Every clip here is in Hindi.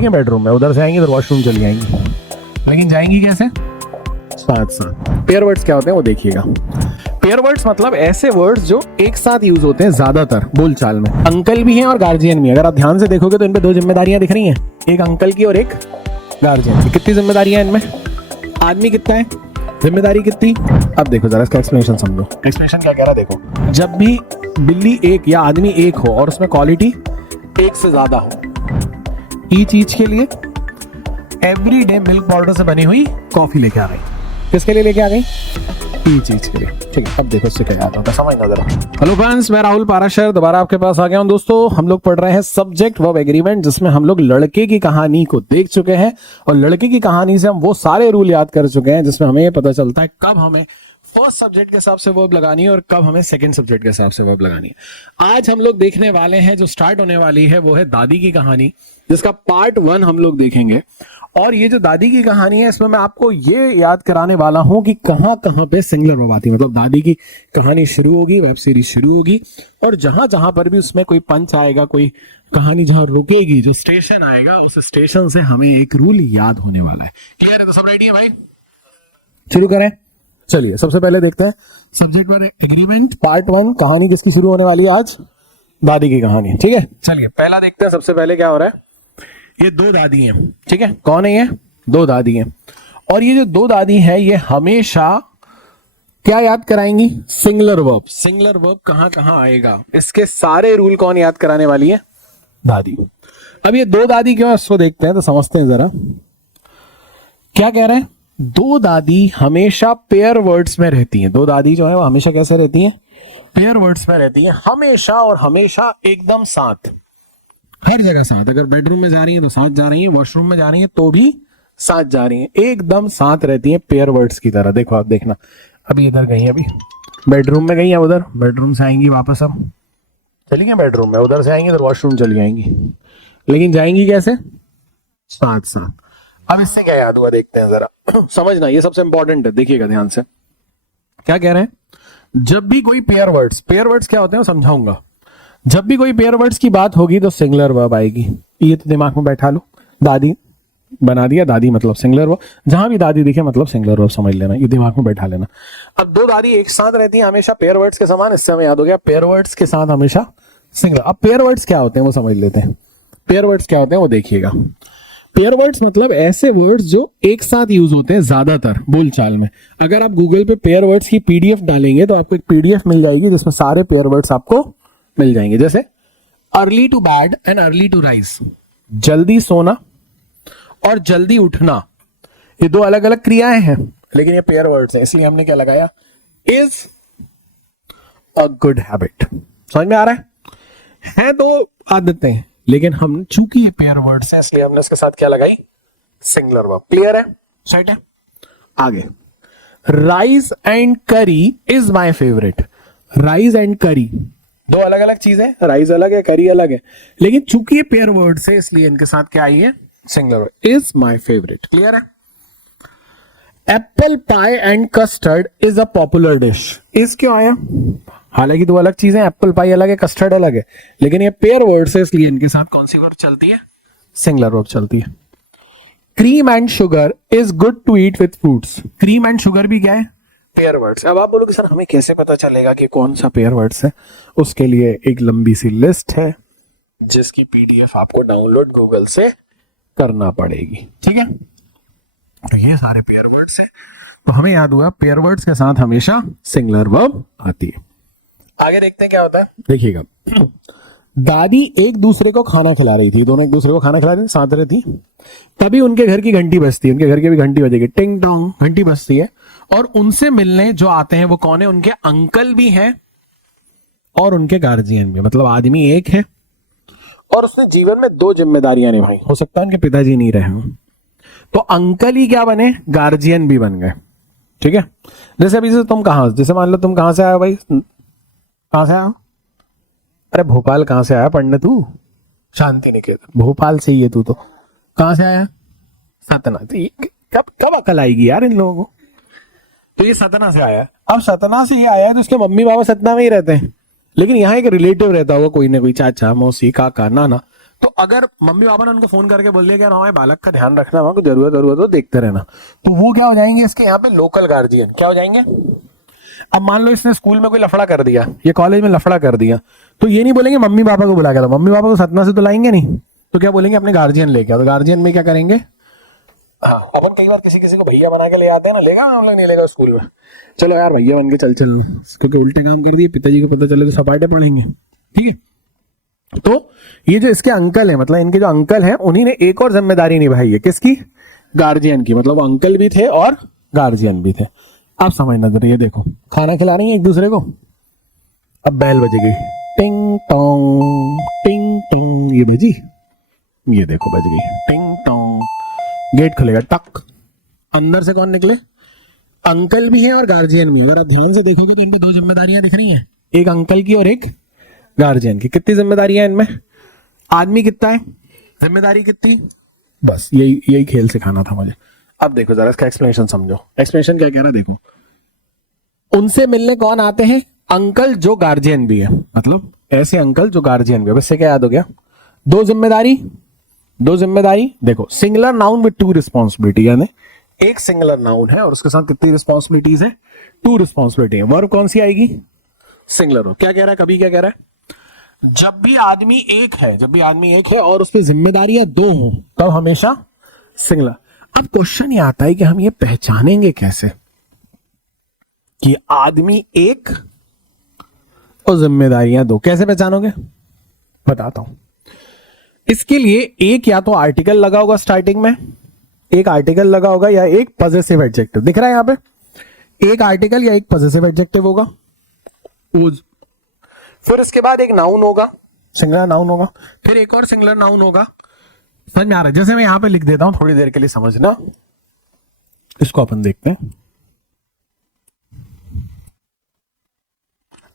चली गई बेडरूम में, उधर से आएंगी तो वॉशरूम चली जाएंगी, लेकिन जाएंगी कैसे? साथ साथ। पेयर वर्ड्स क्या होते हैं वो देखिएगा। पेयर वर्ड्स मतलब ऐसे वर्ड्स जो एक साथ यूज होते हैं ज्यादातर बोलचाल में। अंकल भी हैं और गार्जियन भी है। अगर आप ध्यान से देखोगे तो इन पे दो जिम्मेदारियां दिख रही हैं, एक अंकल की और एक गार्जियन की। कितनी जिम्मेदारियां इनमें? आदमी कितना है, जिम्मेदारी कितनी? अब देखो जरा इसका एक्सप्लेनेशन समझो। एक्सप्लेनेशन क्या कह रहा है देखो। जब भी बिल्ली एक या आदमी एक हो और उसमें क्वालिटी एक से ज्यादा हो, ई चीज के लिए एवरी डे मिल्क पाउडर से बनी हुई कॉफी लेके आ गई। किसके लिए लेके आ गई? ई चीज के लिए। ठीक है, अब देखो इससे क्या याद होता है, समझना जरा। हेलो फ्रेंड्स, मैं राहुल पाराशर दोबारा आपके पास आ गया हूं। दोस्तों हम लोग पढ़ रहे हैं सब्जेक्ट वर्ब एग्रीमेंट, जिसमें हम लोग लड़के की कहानी को देख चुके हैं और लड़के की कहानी से हम वो सारे रूल याद कर चुके हैं जिसमें हमें ये पता चलता है कब हमें फर्स्ट सब्जेक्ट के हिसाब से वर्ब लगानी है और कब हमें सेकंड सब्जेक्ट के हिसाब से वर्ब लगानी है। आज हम लोग देखने वाले हैं, जो स्टार्ट होने वाली है वो है दादी की कहानी, जिसका पार्ट 1 हम लोग देखेंगे। और ये जो दादी की कहानी है इसमें मैं आपको ये याद कराने वाला हूं कि कहां कहां पे सिंगुलर वर्ब आती है। मतलब दादी की कहानी शुरू होगी, वेब सीरीज शुरू होगी, और जहां जहां पर भी उसमें कोई पंच आएगा, कोई कहानी जहां रुकेगी, जो स्टेशन आएगा, उस स्टेशन से हमें एक रूल याद होने वाला है। क्लियर है? तो सब रेडी है भाई? शुरू करें। चलिए सबसे पहले देखते हैं सब्जेक्ट वर्ब एग्रीमेंट पार्ट 1। कहानी किसकी शुरू होने वाली है आज? दादी की कहानी। ठीक है, चलिए पहला देखते हैं। सबसे पहले क्या हो रहा है, ये दो दादी हैं। ठीक है, कौन है ये? दो दादी हैं। और ये जो दो दादी है ये हमेशा क्या याद कराएंगी? Singular verb. सिंगुलर वर्ब कहां कहां आएगा, इसके सारे रूल कौन याद कराने वाली है? दादी। अब ये दो दादी क्यों, इसको देखते हैं तो समझते हैं जरा। क्या कह रहे हैं? दो दादी हमेशा पेयर वर्ड्स में रहती हैं। दो दादी जो है वो हमेशा कैसे रहती हैं? पेयर वर्ड्स में रहती हैं, हमेशा और हमेशा एकदम साथ, हर जगह साथ। अगर बेडरूम में जा रही है तो साथ जा रही है, वॉशरूम में जा रही है तो भी साथ जा रही है, एकदम साथ रहती है पेयर वर्ड्स की तरह। देखो आप देखना, अभी इधर गई है, अभी बेडरूम में गई है, उधर बेडरूम से आएंगी वापस, अब चली गई बेडरूम में, उधर से आएंगी तो वॉशरूम चली जाएंगी, लेकिन जाएंगी कैसे? साथ साथ। अब इससे क्या याद हुआ देखते हैं जरा, समझना, ये सबसे इंपॉर्टेंट है, देखिएगा ध्यान से। क्या कह रहे हैं? जब भी कोई पेयर वर्ड्स क्या होते हैं वो समझाऊंगा। जब भी कोई पेयर वर्ड्स की बात होगी तो सिंगुलर वर्ब आएगी। ये तो दिमाग में बैठा लो, दादी बना दिया, दादी मतलब सिंगुलर वर्ब, जहां भी दादी दिखे मतलब सिंगुलर वर्ब, समझ लेना, ये दिमाग में बैठा लेना। अब दो दादी एक साथ रहती हैं हमेशा पेयर वर्ड्स के समान, इससे हमें याद हो गया पेयर वर्ड्स के साथ हमेशा सिंगुलर। अब पेयर वर्ड्स क्या होते हैं वो समझ लेते हैं। पेयर वर्ड्स क्या होते हैं वो देखिएगा। पेयर वर्ड्स मतलब ऐसे वर्ड्स जो एक साथ यूज होते हैं ज्यादातर बोलचाल में। अगर आप गूगल पे पेयर वर्ड्स की पीडीएफ डालेंगे तो आपको एक पीडीएफ मिल जाएगी जिसमें सारे पेयर वर्ड्स आपको मिल जाएंगे। जैसे early to bed and early to rise, जल्दी सोना और जल्दी उठना, ये दो अलग अलग क्रियाएं हैं, लेकिन ये पेयर वर्ड्स हैं, इसलिए हमने क्या लगाया? Is a good habit. समझ में आ रहा है दो आदतें, लेकिन हम चूंकि ये पेयर वर्ड्स हैं इसलिए हमने इसके साथ क्या लगाई? Singular verb. क्लियर है? सेट है? आगे, rice and curry is my favourite. Rice and करी दो अलग अलग चीजें, राइस अलग है, करी अलग है, लेकिन चूंकि ये पेयर वर्ड्स है इसलिए इनके साथ क्या आई है? Singular verb. Is my favourite. Clear है? Apple pie and custard is a popular dish. Is क्यों आया? हालांकि दो अलग चीजें, एप्पल पाई अलग है, कस्टर्ड अलग है, लेकिन ये पेयर वर्ड्स है इसलिए इनके साथ कौन सी वर्ब चलती है? सिंगुलर वर्ब चलती है। Cream and sugar is good to eat with fruits. Cream and sugar भी क्या है? Pair words. अब आप बोलोगे सर हमें कैसे पता चलेगा कि कौन सा पेयर वर्ड्स है? उसके लिए एक लंबी सी लिस्ट है जिसकी पीडीएफ आपको डाउनलोड गूगल से करना पड़ेगी। ठीक है, तो ये सारे पेयर वर्ड्स हैं, तो हमें याद हुआ पेयर वर्ड्स के साथ हमेशा सिंगुलर वर्ब आती है। आगे देखते हैं क्या होता है, देखिएगा। दादी एक दूसरे को खाना खिला रही थी, दोनों एक दूसरे को खाना खिला रही थी, साथ रहती, तभी उनके घर की घंटी बजती है। उनके घर की भी घंटी बजेगी, टिंग टोंग घंटी बजती है, और उनसे मिलने जो आते हैं वो कौन है? उनके अंकल भी हैं और उनके गार्जियन भी। मतलब आदमी एक है और उसने जीवन में दो जिम्मेदारियां निभाई। हो सकता है उनके पिताजी नहीं रहे हों, तो अंकल ही क्या बने? गार्जियन भी बन गए। ठीक है, जैसे अभी से तुम कहां, जैसे मान लो तुम कहां से आए भाई? कहां से आया? अरे भोपाल कहां से आया पढ़ने तू? शांति निकेतन, भोपाल से ही है तू तो। कहां से आया? सतना। तो कब कब अकल आएगी यार इन लोगों को? तो ये सतना से आया। अब सतना से ही आया है तो उसके मम्मी पापा सतना में ही रहते हैं, लेकिन यहाँ एक रिलेटिव रहता होगा, कोई ना कोई, चाचा, मौसी, काका, नाना, तो अगर मम्मी पापा ने उनको फोन करके बोल दिया कि हमारे बालक का ध्यान रखना, वहां को जरूरत हो देखते रहना, तो वो क्या हो जाएंगे इसके यहाँ पे लोकल गार्जियन, क्या हो जाएंगे। अब मान लो इसने स्कूल में कोई लफड़ा कर दिया, ये कॉलेज में लफड़ा कर दिया, तो ये नहीं बोलेंगे मम्मी पापा को बुला के, तो मम्मी पापा को सतना से तो लाएंगे नहीं, तो क्या बोलेंगे अपने गार्जियन लेके आओ। तो गार्जियन में क्या करेंगे, हाँ अपन कई बार किसी किसी को भैया बना के ले आते हैं ना, लेगा हम लोग नहीं लेगा स्कूल में, चलो यार भैया बन के चल क्योंकि उल्टे काम कर दिए, पिताजी को पता चले तो सपाटे पड़ेंगे, ठीक है। तो ये जो इसके अंकल है, मतलब इनके जो अंकल हैं, उन्हीं ने एक और जिम्मेदारी निभाई है, किसकी, गार्जियन की, मतलब वो अंकल भी थे और गार्जियन भी थे। आप समझना जरा, ये देखो खाना खिला रही है एक दूसरे को, अब बेल बजेगी, टिंग टोंग टिंग टोंग, ये बजी, ये देखो बज गई टिंग टोंग, गेट खुलेगा टक, अंदर से कौन निकले, अंकल भी है और गार्जियन भी। अगर आप ध्यान से देखोगे तो इनकी दो जिम्मेदारियां दिख रही हैं, एक अंकल की और एक गार्जियन की। कितनी जिम्मेदारियां इनमें, आदमी कितना है, जिम्मेदारी कितनी, बस यही खेल सिखाना था मुझे। अब देखो जरा इसका एक्सप्लेनेशन समझो, एक्सप्लेनेशन क्या कह रहा है देखो, उनसे मिलने कौन आते हैं, अंकल जो गार्जियन भी है, मतलब ऐसे अंकल जो गार्जियन भी है। इससे क्या याद हो गया, दो जिम्मेदारी देखो, singular noun with two responsibility, यानी एक सिंगुलर नाउन है और उसके साथ कितनी रिस्पॉन्सिबिलिटीज है, टू रिस्पॉन्सिबिलिटी है। वर्ब कौन सी आएगी, सिंगुलर हो। क्या कह रहा है, कभी क्या कह रहा है, जब भी आदमी एक है और उसकी जिम्मेदारियां दो हो तब हमेशा सिंगुलर। अब क्वेश्चन ये आता है कि हम ये पहचानेंगे कैसे कि आदमी एक और जिम्मेदारियां दो, कैसे पहचानोगे, बताता हूं। इसके लिए एक या तो आर्टिकल लगा होगा स्टार्टिंग में, एक आर्टिकल लगा होगा या एक पॉजेसिव एडजेक्टिव, दिख रहा है यहां पे, एक आर्टिकल या एक पॉजेसिव एडजेक्टिव होगा, फिर इसके बाद एक नाउन होगा, सिंगुलर नाउन होगा, फिर एक और सिंगुलर नाउन होगा। समझ में आ रहा है, जैसे मैं यहां पे लिख देता हूं, थोड़ी देर के लिए समझना, इसको अपन देखते हैं,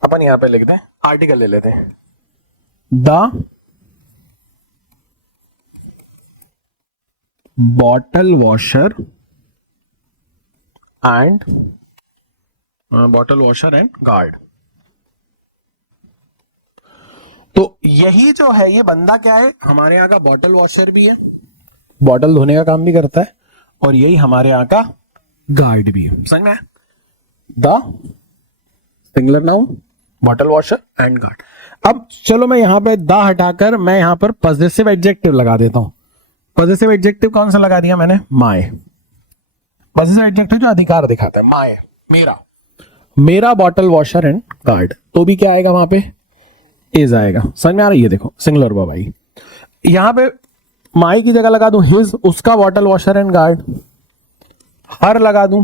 अपन यहां पे लिख दें, आर्टिकल ले लेते हैं, the bottle washer and guard. तो यही जो है, ये बंदा क्या है, हमारे यहाँ का बॉटल वॉशर भी है, बॉटल धोने का काम भी करता है, और यही हमारे यहाँ का गार्ड भी है। समझ में आया, the singular noun, bottle washer and guard. अब चलो मैं यहां पे द हटाकर मैं यहां पर पॉजेसिव एडजेक्टिव लगा देता हूं। पॉजेसिव एडजेक्टिव कौन सा लगा दिया मैंने, माय। पॉजेसिव एडजेक्टिव जो अधिकार दिखाता है, माय, मेरा बॉटल वॉशर एंड गार्ड, तो भी क्या आएगा वहां पे, इज आएगा। समझ में आ रही है, देखो सिंगुलर वर्ब आई, यहां पे माई की जगह लगा दूं हिज, उसका बॉटल वॉशर एंड गार्ड, हर लगा दूं,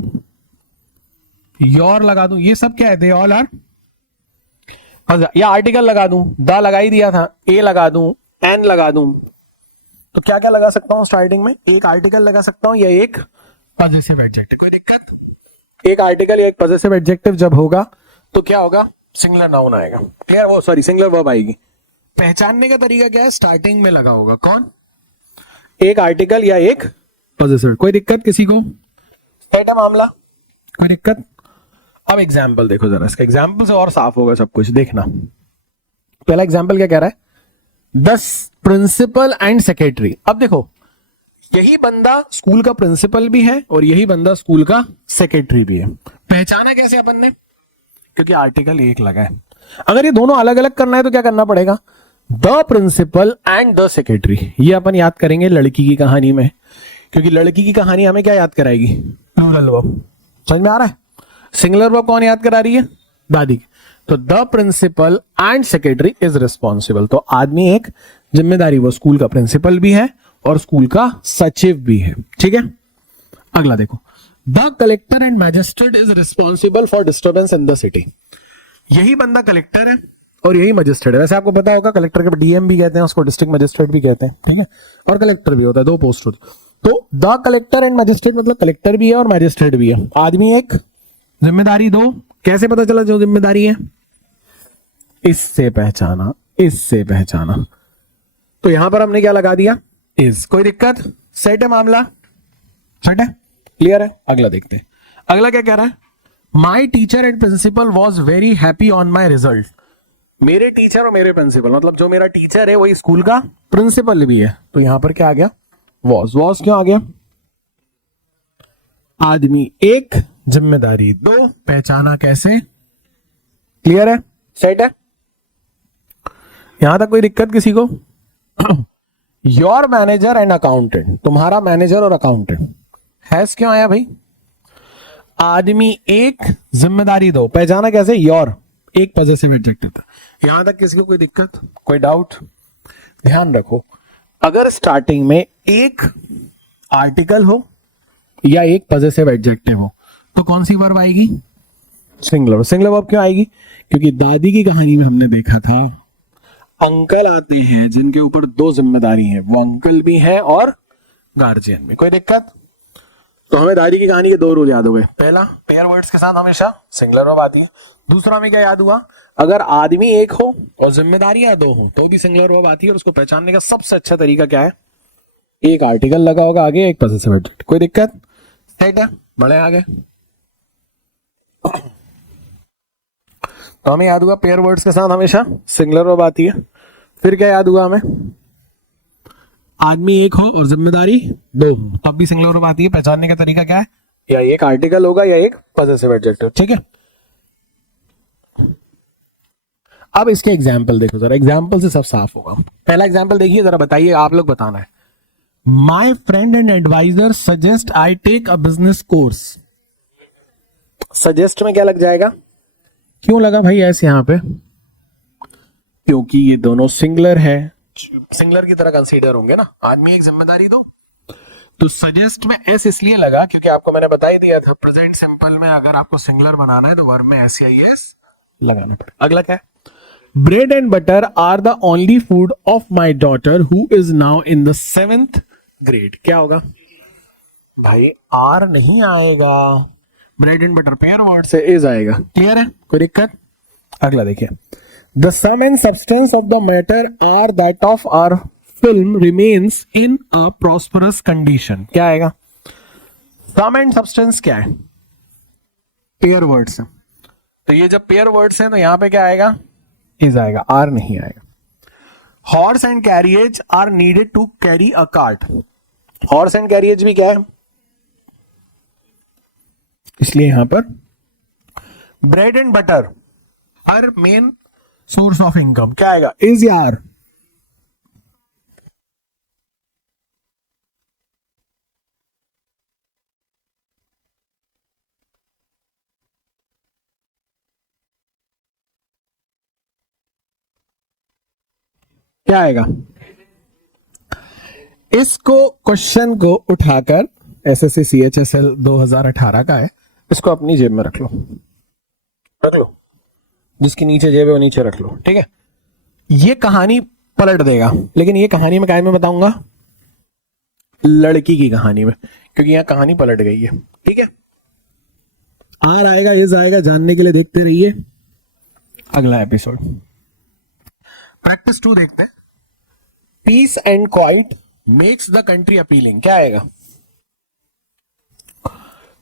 योर लगा दूं, ये सब क्या है, दे ऑल आर, या आर्टिकल लगा दूं, द लगा ही दिया था, ए लगा दूं, एन लगा दूं, तो क्या क्या लगा सकता हूं स्टार्टिंग में, एक आर्टिकल लगा सकता हूं या एक पॉजेसिव एडजेक्टिव, कोई दिक्कत, एक आर्टिकल या एक पॉजेसिव एडजेक्टिव जब होगा तो क्या होगा, सिंगुलर नाउन आएगा, क्लियर, वो सॉरी सिंगुलर वर्ब आएगी। पहचानने का तरीका क्या है, स्टार्टिंग में लगा होगा कौन, एक आर्टिकल या एक पॉजेसिव, कोई दिक्कत किसी को, सेट है मामला, कोई दिक्कत। अब एग्जाम्पल देखो जरा, इसका एग्जाम्पल से और साफ होगा सब कुछ, देखना। पहला एग्जाम्पल क्या कह रहा है, द प्रिंसिपल एंड सेक्रेटरी। अब देखो यही बंदा स्कूल का प्रिंसिपल भी है और यही बंदा स्कूल का सेक्रेटरी भी है। पहचाना कैसे अपन ने, क्योंकि आर्टिकल एक लगा है। अगर ये दोनों अलग अलग करना है तो क्या करना पड़ेगा, the principal and the secretary, ये अपन याद करेंगे लड़की की कहानी में, क्योंकि लड़की की कहानी हमें क्या याद कराएगी, प्लूरल वर्ब। समझ में आ रहा है, सिंगुलर वर्ब कौन याद करा रही है, दादी। तो the principal and secretary is responsible, तो आदमी एक जिम्मेदारी, वो स्कूल का प्रिंसिपल भी है और स्कूल का सचिव भी है, ठीक है। अगला देखो, the collector and magistrate is responsible for disturbance in the city. यही बंदा कलेक्टर है और यही मजिस्ट्रेट है। वैसे आपको पता होगा कलेक्टर के डीएम भी कहते हैं, उसको डिस्ट्रिक्ट मजिस्ट्रेट भी कहते हैं, ठीक है, और कलेक्टर भी होता है, दो पोस्ट होती है। तो द कलेक्टर एंड मजिस्ट्रेट मतलब कलेक्टर भी है और मैजिस्ट्रेट भी है, आदमी एक, जिम्मेदारी दो। कैसे पता चला जो जिम्मेदारी है, इससे पहचाना, इससे पहचाना, तो यहां पर हमने क्या लगा दिया, इज। कोई दिक्कत, सेट है मामला, सेट है, क्लियर है। अगला देखते हैं, अगला क्या कह रहा है, my teacher and principal was very happy on my result. मेरे टीचर और मेरे प्रिंसिपल, मतलब जो मेरा टीचर है वही स्कूल का प्रिंसिपल भी है। तो यहां पर क्या आ गया, वॉज क्यों आ गया, आदमी एक, जिम्मेदारी दो, पहचाना कैसे, क्लियर है, सेट है, यहां तक कोई दिक्कत किसी को? योर मैनेजर एंड अकाउंटेंट, तुम्हारा मैनेजर और अकाउंटेंट, हैज क्यों आया भाई, आदमी एक, जिम्मेदारी दो, पहचाना कैसे, योर, एक पॉजेसिव एडजेक्टिव था। यहां तक किसी को कोई दिक्कत, कोई डाउट? ध्यान रखो, अगर स्टार्टिंग में एक आर्टिकल हो या एक पॉजेसिव एडजेक्टिव हो तो कौन सी वर्ब आएगी, सिंगुलर। सिंगुलर वर्ब क्यों आएगी, क्योंकि दादी की कहानी में हमने देखा था अंकल आते हैं जिनके ऊपर दो जिम्मेदारी है, वो अंकल भी है और गार्जियन भी। कोई दिक्कत? तो हमें दादी की कहानी के दो रूल याद हो गए। पहला, पेयर वर्ड्स के साथ हमेशा सिंगुलर वर्ब आती है। दूसरा हमें क्या याद हुआ, अगर आदमी एक हो और जिम्मेदारियां दो हो तो भी सिंगुलर वर्ब आती है, और उसको पहचानने का सबसे अच्छा तरीका क्या है, एक आर्टिकल लगा होगा आगे, एक पॉसेसिव एडजेक्टिव। कोई दिक्कत? सेट है, बड़े आगे। तो हमें याद हुआ पेयर वर्ड्स के साथ हमेशा सिंगुलर वर्ब आती है। फिर क्या याद हुआ हमें, आदमी एक हो और जिम्मेदारी दो हो तब भी सिंगुलर वर्ब आती है। पहचानने का तरीका क्या है, या एक आर्टिकल होगा या एक पॉसेसिव एडजेक्टिव। ठीक है, अब इसके एग्जाम्पल देखो जरा, एग्जाम्पल से सब साफ होगा। पहला एग्जाम्पल देखिए जरा, बताइए, आप लोग बताना है। My friend and adviser suggest I take a business course. Suggest में क्या लग जाएगा, क्यों लगा भाई ऐसे यहां पे, क्योंकि ये दोनों सिंगुलर है, सिंगुलर की तरह कंसीडर होंगे ना, आदमी एक, जिम्मेदारी दो। तो सजेस्ट में एस इसलिए लगा क्योंकि आपको मैंने बता ही दिया था प्रेजेंट सिंपल में अगर आपको सिंगुलर बनाना है तो वर्ब में एस या एस लगाना पड़ेगा। अगला क्या है, bread and butter are the only food of my daughter who is now in the 7th grade. क्या होगा भाई, आर नहीं आएगा, bread and butter pair word से इज आएगा। क्लियर है, कोई दिक्कत? अगला देखिए, the sum and substance of the matter are that of our film remains in a prosperous condition. क्या आएगा, सम एंड सब्सटेंस क्या है, पेयर वर्ड्स है, तो ये जब पेयर वर्ड्स हैं तो यहां पे क्या आएगा, इज आएगा, आर नहीं आएगा। Horse and carriage are needed to carry a cart. Horse and carriage भी क्या है, इसलिए यहां पर bread and butter her main source of income, क्या आएगा, इज या आर। क्या आएगा, इसको क्वेश्चन को उठाकर एसएससी सीएचएसएल 2018 का है, इसको अपनी जेब में रख लो, रख लो, जिसकी नीचे जेब है वो नीचे रख लो। ठीक है, ये कहानी पलट देगा, लेकिन ये कहानी में काय में बताऊंगा, लड़की की कहानी में, क्योंकि यहां कहानी पलट गई है। ठीक है, आर आएगा, इज आएगा, जानने के लिए देखते रहिए अगला एपिसोड। प्रैक्टिस 2 देखते हैं, peace and quiet makes the country appealing. क्या आएगा,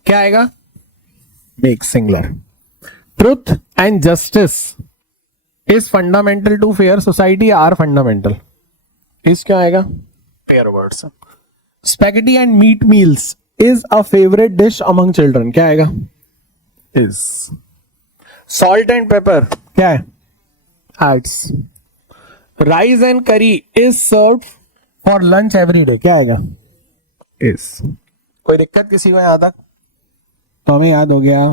क्या आएगा, make singular. Truth and justice is fundamental to fair society are fundamental, इस क्या आएगा, pair words. Spaghetti and meat meals is a favourite dish among children. क्या आएगा, इज। सॉल्ट एंड पेपर क्या है, adds. Rice and curry is served for lunch every day. क्या आएगा, इज। कोई दिक्कत किसी को यहां तक? तो हमें याद हो गया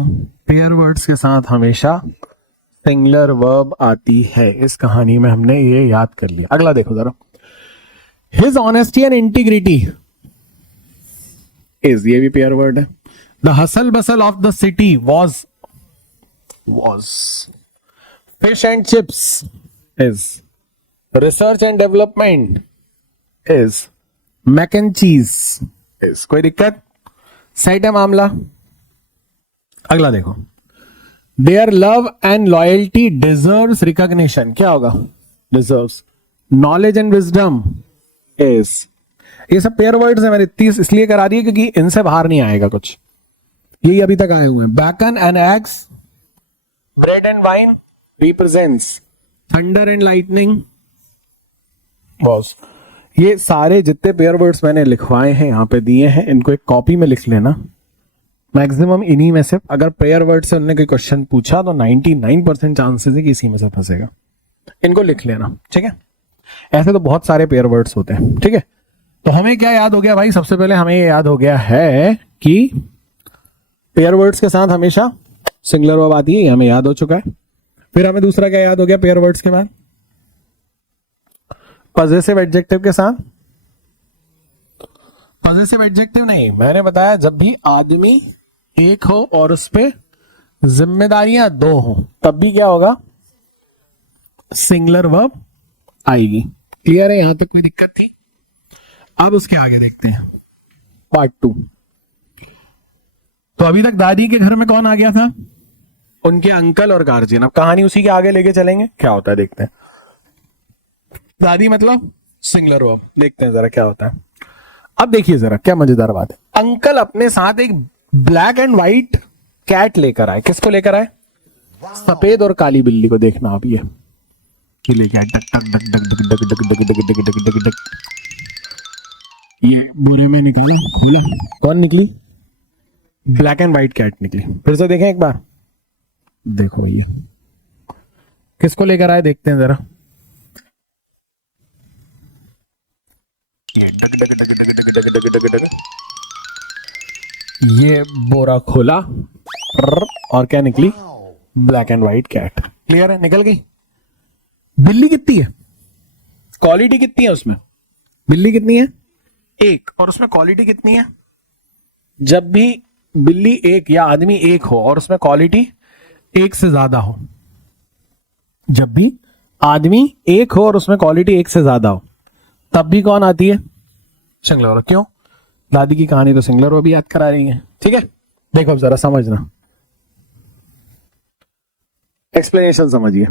पेयर वर्ड्स के साथ हमेशा सिंगुलर वर्ब आती है। इस कहानी में हमने ये याद कर लिया। अगला देखो जरा, his honesty and integrity is, ये भी पेयर वर्ड है। The hustle bustle of the city was fish and chips is. Research and development is mac and cheese is. कोई दिक्कत? सेट है मामला। अगला देखो, their love and loyalty deserves recognition. क्या होगा, deserves. Knowledge and wisdom is. ये सब पेयर वर्ड्स है, मैंने इतनी इसलिए करा रही है क्योंकि इनसे बाहर नहीं आएगा कुछ, यही अभी तक आए हुए हैं। Bacon and eggs, bread and wine represents thunder and lightning was. ये सारे जितने पेयर वर्ड्स मैंने लिखवाए हैं यहाँ पे दिए हैं, इनको एक कॉपी में लिख लेना। मैक्सिमम इन्हीं में से अगर पेयर वर्ड से उन्होंने कोई क्वेश्चन पूछा तो 99% चांसेस है कि इसी में से फंसेगा। इनको लिख लेना, ठीक है। ऐसे तो बहुत सारे पेयर वर्ड्स होते हैं, ठीक है। तो हमें क्या याद हो गया भाई? सबसे पहले हमें ये याद हो गया है कि पेयर वर्ड्स के साथ हमेशा सिंगुलर वर्ब आती है, ये हमें याद हो चुका है। फिर हमें दूसरा क्या याद हो गया पेयर वर्ड्स के बाद? पॉजेसिव एडजेक्टिव के साथ, पॉजेसिव एडजेक्टिव नहीं, मैंने बताया जब भी आदमी एक हो और उस पे जिम्मेदारियां दो हो तब भी क्या होगा? सिंगुलर वर्ब आएगी। क्लियर है? यहां तक कोई दिक्कत थी? अब उसके आगे देखते हैं पार्ट 2। तो अभी तक दादी के घर में कौन आ गया था? उनके अंकल और गार्जियन। अब कहानी उसी के आगे लेके चलेंगे, क्या होता है देखते हैं। दादी मतलब सिंगुलर वर्ब, देखते हैं जरा क्या होता है। अब देखिए जरा क्या मजेदार बात है। अंकल अपने साथ एक ब्लैक एंड व्हाइट कैट लेकर आए। किसको लेकर आए? सफेद और काली बिल्ली को। देखना आप, ये लेके आए, टक टक duck duck duck duck duck duck duck duck duck duck duck. ये बोरे में निकाले, खोला, कौन निकली? ब्लैक एंड व्हाइट कैट निकली। फिर से देखें एक बार, देखो ये किसको लेकर आए, देखते हैं जरा। ये डग डग डग डग डग डग डग डग डग। ये बोरा खोला और क्या निकली? Black and white cat. Clear है? निकल गई। बिल्ली कितनी है? क्वालिटी कितनी है उसमें? बिल्ली कितनी है? एक। और उसमें क्वालिटी कितनी है? जब भी बिल्ली एक या आदमी एक हो और उसमें क्वालिटी एक से ज्यादा हो, जब भी आदमी एक हो और उसमें क्वालिटी एक से ज्यादा हो, तब भी कौन आती है? Singular verb. क्यों? दादी की कहानी तो सिंगुलर वर्ब भी याद करा रही है, ठीक है। देखो अब जरा समझना, एक्सप्लेनेशन समझिए।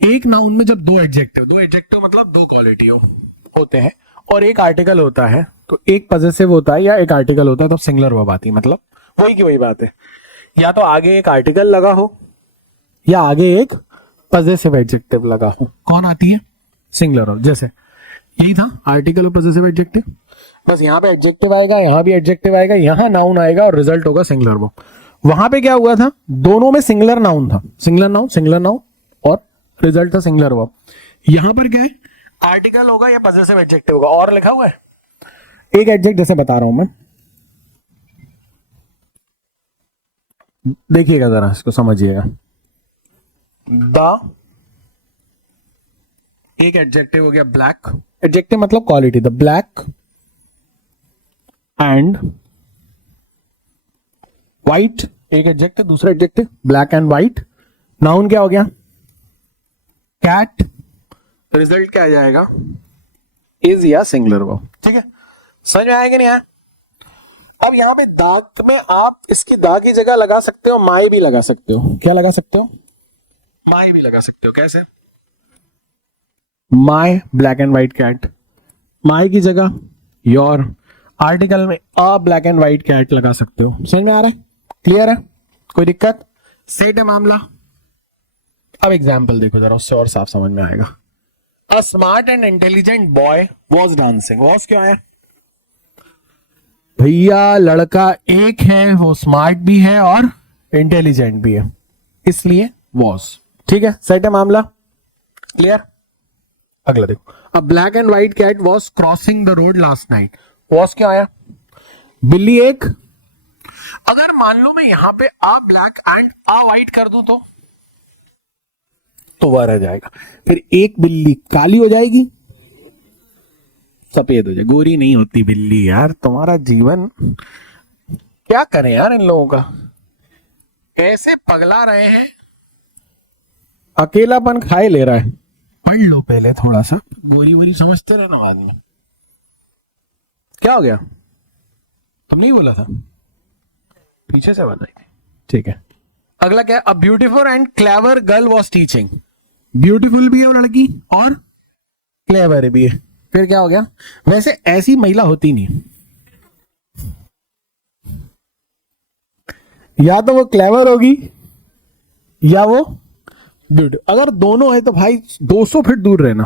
एक नाउन में जब दो एडजेक्टिव मतलब दो क्वालिटी होते हैं और एक आर्टिकल होता है, तो एक पॉजेसिव होता है या एक आर्टिकल होता है, तब सिंगुलर वर्ब आती है। मतलब वही की वही बात है, या तो आगे एक आर्टिकल लगा हो या आगे एक पॉजेसिव एडजेक्टिव लगा हो, कौन आती है? Singular verb. जैसे यही था आर्टिकल और पॉजेसिव एडजेक्टिव, बस यहाँ पे एडजेक्टिव आएगा, यहाँ भी एडजेक्टिव आएगा, यहाँ नाउन आएगा और रिजल्ट होगा सिंगुलर वर्ब। वहां पे क्या हुआ था? दोनों में सिंगुलर नाउन था, सिंगुलर नाउन और रिजल्ट था सिंगुलर वर्ब। यहां पर क्या है? आर्टिकल होगा या पॉजेसिव एडजेक्टिव होगा और लिखा हुआ है। एक एडजेक्ट जैसे बता रहा हूं मैं, देखिएगा जरा, इसको समझिएगा। द, एक एडजेक्टिव हो गया ब्लैक, एडजेक्टिव मतलब quality, the black and white, एक एडजेक्टिव, दूसरा adjective black and white. Noun क्या हो गया? कैट। रिजल्ट क्या आ जाएगा? इज या सिंगुलर वर्ब, ठीक है। समझ में आएगा नहीं आया? अब यहां पे दाग में आप इसकी दा की जगह लगा सकते हो माई भी लगा सकते हो। क्या लगा सकते हो? माई भी लगा सकते हो। कैसे? My black and white cat, my की जगह योर, आर्टिकल में a black and white cat लगा सकते हो। समझ में आ रहा है? क्लियर है? कोई दिक्कत? सेट है मामला। अब एग्जाम्पल देखो जरा, उससे और साफ समझ में आएगा। A smart and intelligent boy was dancing. Was क्यों आया? भैया लड़का एक है, वो स्मार्ट भी है और इंटेलिजेंट भी है, इसलिए वॉज। ठीक है, सेट है मामला। क्लियर? अगला देखो, a black and white cat was crossing the road last night. Was क्यों आया? बिल्ली एक। अगर मान लो मैं यहां पे आ ब्लैक एंड आ व्हाइट कर दूं तो वह रह जाएगा। फिर एक बिल्ली काली हो जाएगी, सफेद हो जाए, गोरी नहीं होती बिल्ली। यार तुम्हारा जीवन क्या करें यार इन लोगों का, कैसे पगला रहे हैं, अकेलापन खाए ले रहा है। पढ़ लो पहले थोड़ा सा, गोरी वोरी समझते रहना आदमी। क्या हो गया? तुम नहीं बोला था, पीछे से बताइए। ठीक है, अगला क्या है? A beautiful and clever girl was teaching. Beautiful भी है वो लड़की और क्लेवर भी है। फिर क्या हो गया? वैसे ऐसी महिला होती नहीं, या तो वो क्लेवर होगी या वो दुड। अगर दोनों है तो भाई 200 फीट दूर रहना।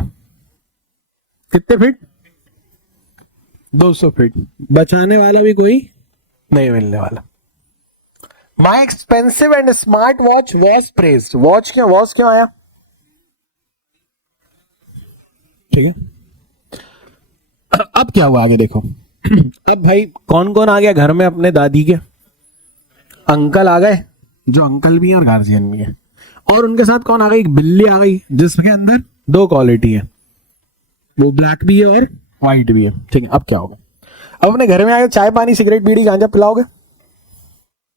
कितने फीट? 200 फीट। बचाने वाला भी कोई नहीं मिलने वाला। My expensive and smart watch was praised. Watch क्यों आया? ठीक है, अब क्या हुआ आगे देखो। अब भाई कौन कौन आ गया घर में अपने दादी के? अंकल आ गए, जो अंकल भी है और गार्जियन भी है, और उनके साथ कौन आ गई? एक बिल्ली आ गई जिसके अंदर 2 क्वालिटी है, वो ब्लैक भी है और व्हाइट भी है। ठीक है, अब क्या होगा? अब अपने घर में आगे चाय पानी सिगरेट बीड़ी गांजा पिलाओगे?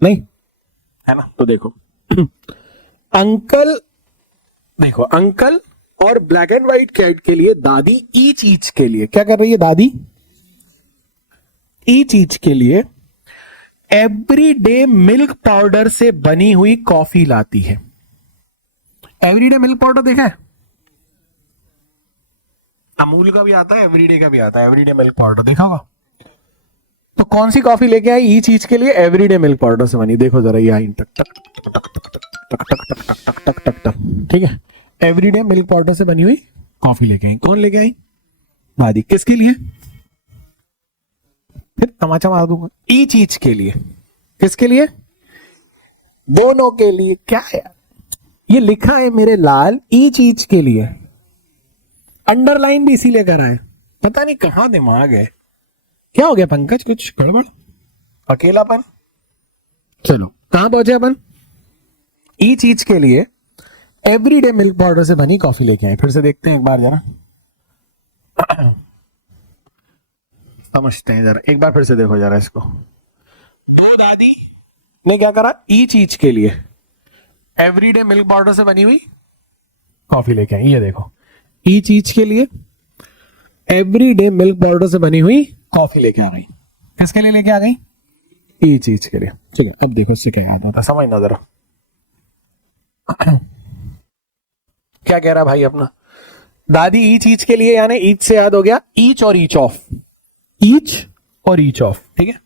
नहीं है ना? तो देखो अंकल, देखो अंकल और ब्लैक एंड व्हाइट कैट के लिए दादी ईच के लिए क्या कर रही है? दादी ईच के लिए एवरीडे मिल्क पाउडर से बनी हुई कॉफी लाती है। एवरीडे मिल्क पाउडर देखा है? अमूल का भी आता है, एवरीडे का भी आता है। एवरीडे मिल्क पाउडर देखा होगा। तो कौन सी कॉफी लेके आई ईच के लिए? एवरीडे मिल्क पाउडर से बनी। देखो जरा ये टक टक टक टक टक टक टक टक टक टक। ठीक है, एवरीडे मिल्क पाउडर से बनी हुई कॉफी लेके आई। कौन लेके आई? दादी। किसके लिए? फिर तमाचा मार दूंगा। ईच के लिए। किसके लिए? दोनों के लिए। क्या है ये लिखा है मेरे लाल? ईच के लिए। अंडरलाइन भी इसीलिए करा है। पता नहीं कहां दिमाग है। क्या हो गया पंकज? कुछ गड़बड़? अकेलापन? चलो कहां पहुंचे अपन? ईच के लिए एवरीडे मिल्क पाउडर से बनी कॉफी लेके आए। फिर से देखते हैं एक बार जरा, समझते हैं जरा। एक बार फिर से देखो जरा इसको। 2 दादी ने क्या करा? ईच के लिए एवरीडे मिल्क पाउडर से बनी हुई कॉफी लेके आई। ये देखो, ईच के लिए एवरीडे मिल्क पाउडर से बनी हुई कॉफी लेके आ गई। किसके लिए लेके आ गई? ईच के लिए। ठीक है, अब देखो इससे क्या याद आता, समझना जरा। क्या कह रहा भाई अपना? दादी ईच के लिए, यानी ईच से याद हो गया ईच और ईच ऑफ। ईच और ईच ऑफ। ठीक है,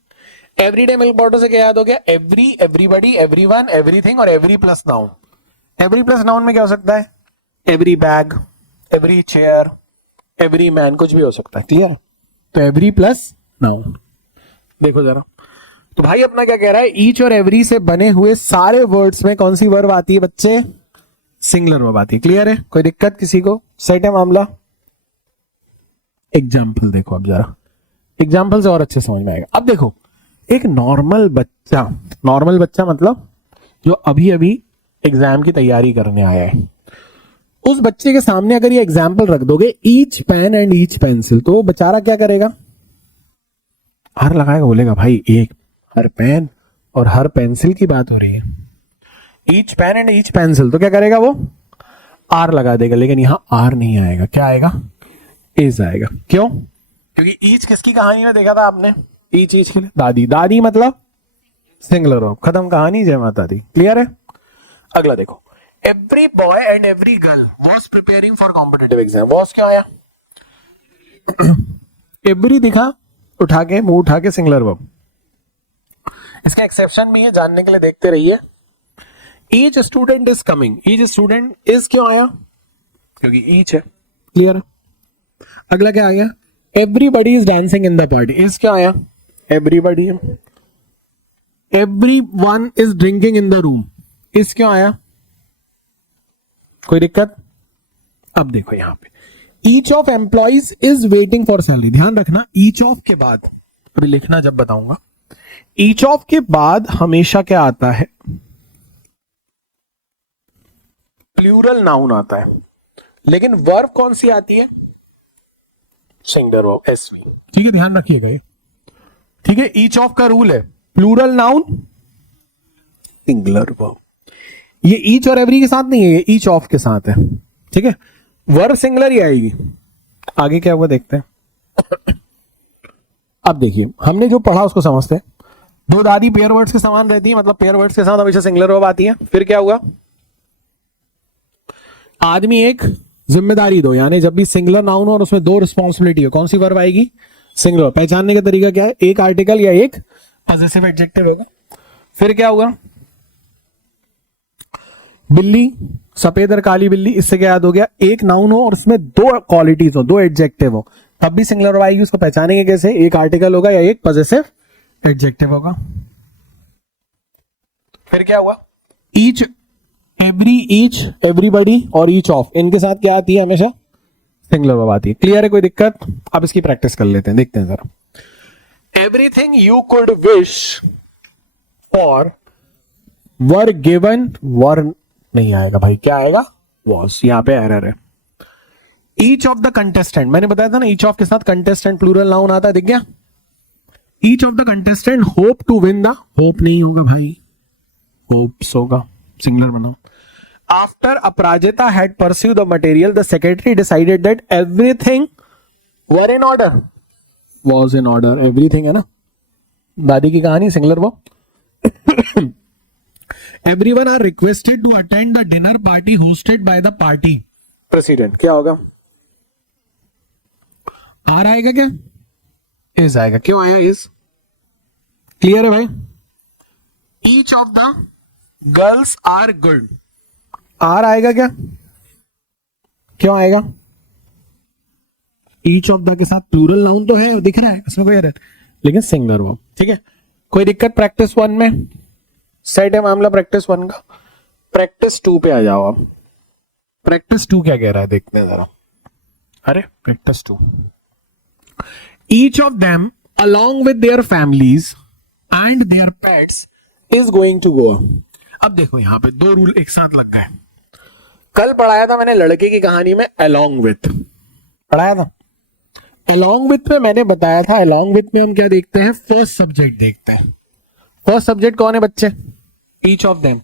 एवरीडे मिल्क पाउडर से क्या याद हो गया? एवरी, एवरीबडी, एवरीवन, एवरीथिंग और every plus noun. Every plus noun में क्या हो सकता है? Every bag, every chair, every man, कुछ भी हो सकता है। क्लियर? तो एवरी प्लस नाउन। देखो जरा, तो भाई अपना क्या कह रहा है? ईच और एवरी से बने हुए सारे वर्ड्स में कौन सी वर्ब आती है बच्चे? सिंगुलर वर्ब आती है। क्लियर है? कोई दिक्कत किसी को? सेट है मामला? एग्जाम्पल देखो अब जरा, एग्जाम्पल से और अच्छे समझ में आएगा। अब देखो, एक नॉर्मल बच्चा मतलब जो अभी अभी एग्जाम की तैयारी करने आया है, उस बच्चे के सामने अगर ये एग्जाम्पल रख दोगे each pen and each pencil, तो वो बेचारा क्या करेगा? हर लगाएगा, बोलेगा भाई एक हर पेन और हर पेंसिल की बात हो रही है, each pen and each pencil. तो क्या करेगा वो? आर लगा देगा। लेकिन यहां आर नहीं आएगा, क्या आएगा? इज आएगा। क्यों? क्योंकि ईच किसकी कहानी में देखा था आपने? ईच के लिए दादी। दादी मतलब सिंगुलर वर्ब। खत्म कहानी, जय माता दी। क्लियर है? अगला देखो, every boy and every girl was preparing for competitive exam. Was क्यों आया? एवरी दिखा उठा के, मुंह उठा के, सिंगुलर वर्ब। इसका एक्सेप्शन भी है, जानने के लिए देखते रहिए। Each student is coming. Each student is क्यों आया? क्योंकि ईच है। क्लियर है? अगला क्या आ गया? Everybody is dancing in the party. Is क्या आया? Everybody. Everyone is drinking in the room. Is क्यों आया? कोई दिक्कत? अब देखो यहां पे each of employees is waiting for salary. ध्यान रखना, ईच ऑफ के बाद, अभी लिखना जब बताऊंगा, ईच ऑफ के बाद हमेशा क्या आता है? प्लूरल नाउन आता है। लेकिन वर्ब कौन सी आती है? Singular verb, SV. ठीक है, ध्यान रखिएगा ये। ठीक है, ईच ऑफ का रूल है प्लूरल नाउन सिंगुलर वर्ब। ये ईच और एवरी के साथ नहीं है, ये ईच ऑफ के साथ है। ठीक है, वर्ब सिंगुलर ही आएगी। आगे क्या हुआ देखते हैं। अब देखिए, हमने जो पढ़ा उसको समझते हैं। 2 दादी पेयर वर्ड्स के समान रहती है, मतलब पेयर वर्ड्स के साथ हमेशा सिंगुलर वर्ब आती है। फिर क्या हुआ? आदमी एक, जिम्मेदारी 2, यानी जब भी सिंगुलर नाउन हो और उसमें 2 रिस्पॉन्सिबिलिटी हो, कौन सी वर्ब आएगी? सिंगुलर। पहचानने का तरीका क्या है? एक आर्टिकल या एक पॉजेसिव एडजेक्टिव होगा। फिर क्या हुआ? बिल्ली सफेद और काली बिल्ली, इससे क्या याद हो गया, एक नाउन हो और उसमें दो क्वालिटीज हो, दो एडजेक्टिव हो, तब भी सिंगुलर वर्ब आएगी। उसको पहचानेंगे कैसे, एक आर्टिकल होगा या एक पॉजेसिव एडजेक्टिव होगा। फिर क्या हुआ, ईच, एवरी, ईच, एवरीबॉडी और ईच ऑफ, इनके साथ क्या आती है, हमेशा सिंगुलर वर्ब आती है। क्लियर है, कोई दिक्कत? अब इसकी प्रैक्टिस कर लेते हैं, देखते हैं जरा। Everything you could wish for were given, were नहीं आएगा भाई, क्या आएगा, वॉज, यहां पे एरर है। ईच ऑफ द कंटेस्टेंट, मैंने बताया था ना, ईच ऑफ के साथ कंटेस्टेंट प्लूरल नाउन आता है, दिख गया। Each of the contestant hope to win the, hope नहीं होगा भाई, होप्स होगा, सिंगुलर बनाओ। After Aparajita had pursued the material the secretary decided that everything were in order, was in order, everything है ना, दादी की कहानी, सिंगुलर वो। Everyone are requested to attend the dinner party hosted by the party president, क्या होगा, आर आएगा क्या, इज आएगा, क्यों आया इज, क्लियर है भाई। Each of the girls are good, are आएगा क्या, क्यों आएगा, ईच ऑफ द के साथ प्लूरल नाउन तो है, दिख रहा है, इसमें कोई एरर, लेकिन सिंगुलर वर्ब, ठीक है। कोई दिक्कत प्रैक्टिस 1 में, सेट है मामला प्रैक्टिस 1 का। प्रैक्टिस 2 पे आ जाओ आप। प्रैक्टिस 2 क्या कह रहा है, देखते हैं जरा। अरे practice 2, each of them along with their families and their pets is going to Goa। अब देखो यहां पे दो रूल एक साथ लग गए। कल पढ़ाया था मैंने लड़के की कहानी में along with पढ़ाया था। along with में मैंने बताया था, along with में हम क्या देखते हैं, फर्स्ट सब्जेक्ट देखते हैं। फर्स्ट सब्जेक्ट कौन है बच्चे, ईच ऑफ देम।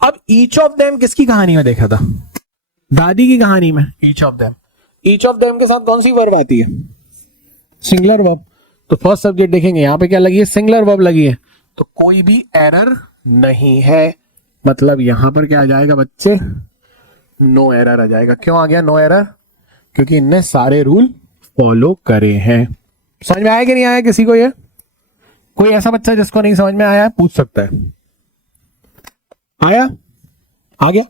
अब ईच ऑफ देम किसकी कहानी में देखा था, दादी की कहानी में, each of them. Each of them के साथ कौन सी वर्ब आती है, सिंगुलर वर्ब। तो फर्स्ट सब्जेक्ट देखेंगे, यहां पे क्या लगी है, सिंगुलर वर्ब लगी है, तो कोई भी एरर नहीं है, मतलब यहां पर क्या आ जाएगा बच्चे, नो एरर आ जाएगा। क्यों आ गया नो एरर, क्योंकि इनने सारे रूल फॉलो करे हैं। समझ में आया कि नहीं आया किसी को, ये कोई ऐसा बच्चा जिसको नहीं समझ में आया है पूछ सकता है, आया, आ गया।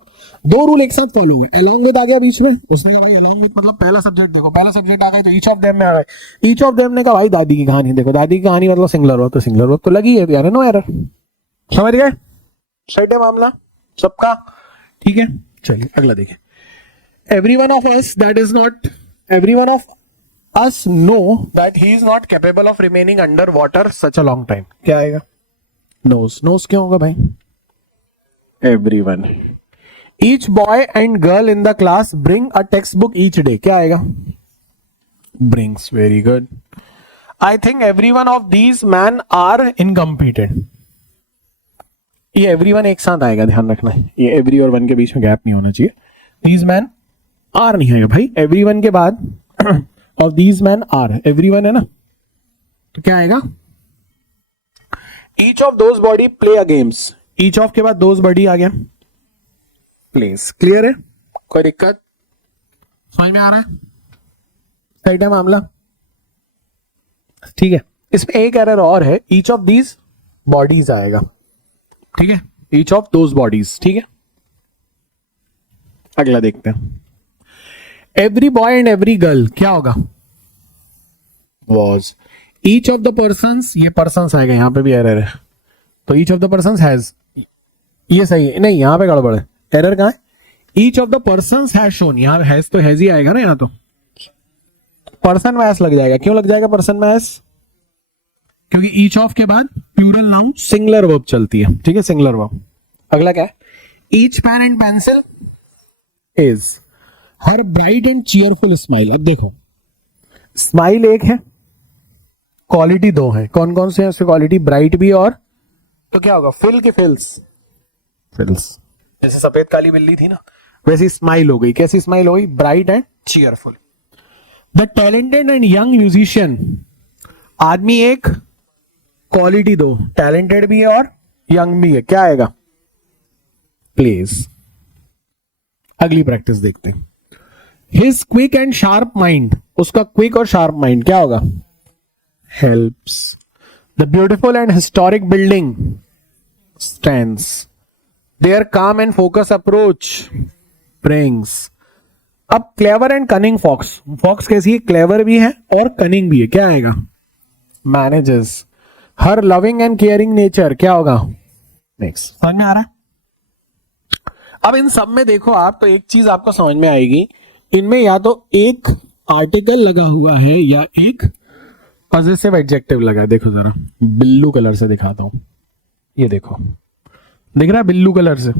दो रूल एक साथ फॉलो हुए, अलोंग विद आ गया बीच में, उसने कहा भाई अलोंग विद मतलब पहला सब्जेक्ट देखो, पहला सब्जेक्ट आ गया तो ईच ऑफ देम में आ गए। ईच ऑफ देम ने कहा भाई दादी की कहानी देखो, दादी की कहानी मतलब सिंगुलर वर्ब, तो सिंगुलर वर्ब तो लगी है यार, नो एरर। समझ गए, सेट है मामला सबका, ठीक है। चलिए अगला देखिए। Everyone of us that is not, everyone of us know that he is not capable of remaining under water such a long time, क्या आएगा, knows, knows क्यों होगा भाई, everyone। each boy and girl in the class bring a textbook each day, क्या आएगा, brings, very good। I think everyone of these men are incompetent, ये everyone एक साथ आएगा, ध्यान रखना, ये every और one के बीच में गैप नहीं होना चाहिए। these men are नहीं आएगा भाई, everyone के बाद और these men are, everyone है ना, तो क्या आएगा, each of those body play a games, each of के बाद those body आ गया, plays। क्लियर है, कोई दिक्कत, समझ में आ रहा है, सही है मामला, ठीक है। इसमें एक एरर और है, each of these bodies आएगा, ठीक है, each of those bodies, ठीक है। अगला देखते हैं। Every boy and every girl क्या होगा, was. Each of the persons, ये पर्सन्स आएगा, यहां पे भी एरर है, तो each of the persons has, ये सही है, नहीं यहां पे गड़बड़ है, एरर कहां है, each of the persons has shown, यहां हैज तो हैज ही आएगा ना, यहां तो पर्सन में एस लग जाएगा। क्यों लग जाएगा पर्सन में एस, क्योंकि ईच ऑफ के बाद प्लूरल नाउन सिंगुलर वर्ब चलती है, ठीक है, सिंगुलर वर्ब। अगला क्या है, each pen and pencil is her bright and cheerful smile. अब देखो स्माइल एक है, क्वालिटी दो है, कौन कौन से है उसकी क्वालिटी, ब्राइट भी और, तो क्या होगा, फिल के फिल्स, फिल्स, जैसे सफेद काली बिल्ली थी ना, वैसी स्माइल हो गई। कैसी स्माइल हो गई, bright and cheerful. The talented and young musician, आदमी एक, क्वालिटी दो, टैलेंटेड भी है और यंग भी है, क्या आएगा, प्लेज। अगली प्रैक्टिस देखते हैं। His quick and sharp mind, उसका क्विक और शार्प माइंड क्या होगा, helps. The beautiful and historic building stands, their calm and focus approach springs. अब clever and cunning fox, fox कैसी है, क्लेवर भी है और कनिंग भी है, क्या आएगा, manages. Her loving and caring nature, क्या होगा, नेक्स्ट। समझ में आ रहा है? अब इन सब में देखो आप, तो एक चीज आपको समझ में आएगी, इनमें या तो एक आर्टिकल लगा हुआ है या एक पॉजिटिव एडजेक्टिव लगा है। देखो जरा ब्लू कलर से दिखाता हूं, ये देखो, दिख रहा है बिल्लू कलर से,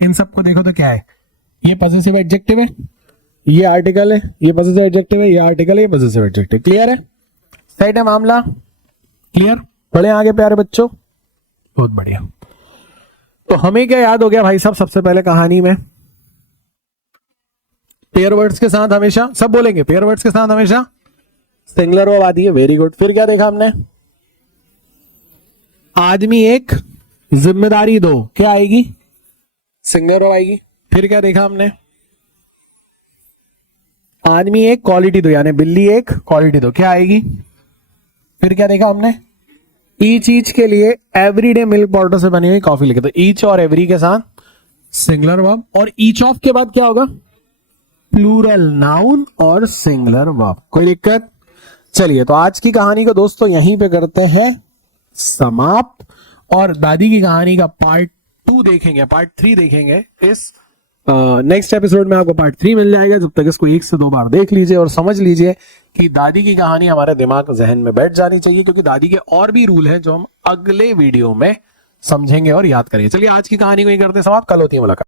इन सबको देखो तो क्या है, ये पॉजिटिव एडजेक्टिव है, ये आर्टिकल है, ये पॉजिटिव एडजेक्टिव है, ये आर्टिकल है, ये पॉजिटिव एडजेक्टिव। क्लियर है, सेट है मामला, क्लियर। बढ़े आगे प्यारे बच्चों, बहुत बढ़िया। तो हमें क्या याद हो गया भाई साहब, सबसे पहले कहानी में पेयर वर्ड्स के साथ हमेशा, सब बोलेंगे पेयर वर्ड्स के साथ हमेशा सिंगुलर वर्ब आती है, वेरी गुड। फिर क्या देखा हमने, आदमी एक जिम्मेदारी दो, क्या आएगी, सिंगुलर वर्ब आएगी। फिर क्या देखा हमने, आदमी एक क्वालिटी दो, यानी बिल्ली एक क्वालिटी दो, क्या आएगी। फिर क्या देखा हमने, ईच ईच के लिए एवरीडे मिल्क पाउडर से बनी हुई कॉफी लिखे, तो ईच और एवरी के साथ सिंगुलर वर्ब, और ईच ऑफ के बाद क्या होगा, प्लूरल नाउन और सिंगुलर वर्ब। कोई दिक्कत? चलिए, तो आज की कहानी को दोस्तों यहीं पे करते हैं समाप्त, और दादी की कहानी का पार्ट 2 देखेंगे, पार्ट 3 देखेंगे इस नेक्स्ट एपिसोड में। आपको पार्ट 3 मिल जाएगा, जब तक इसको 1 से 2 बार देख लीजिए और समझ लीजिए कि दादी की कहानी हमारे दिमाग जहन में बैठ जानी चाहिए, क्योंकि दादी के और भी रूल हैं जो हम अगले वीडियो में समझेंगे और याद करेंगे। चलिए आज की कहानी को ही करते समाप्त, कल होती है मुलाकात।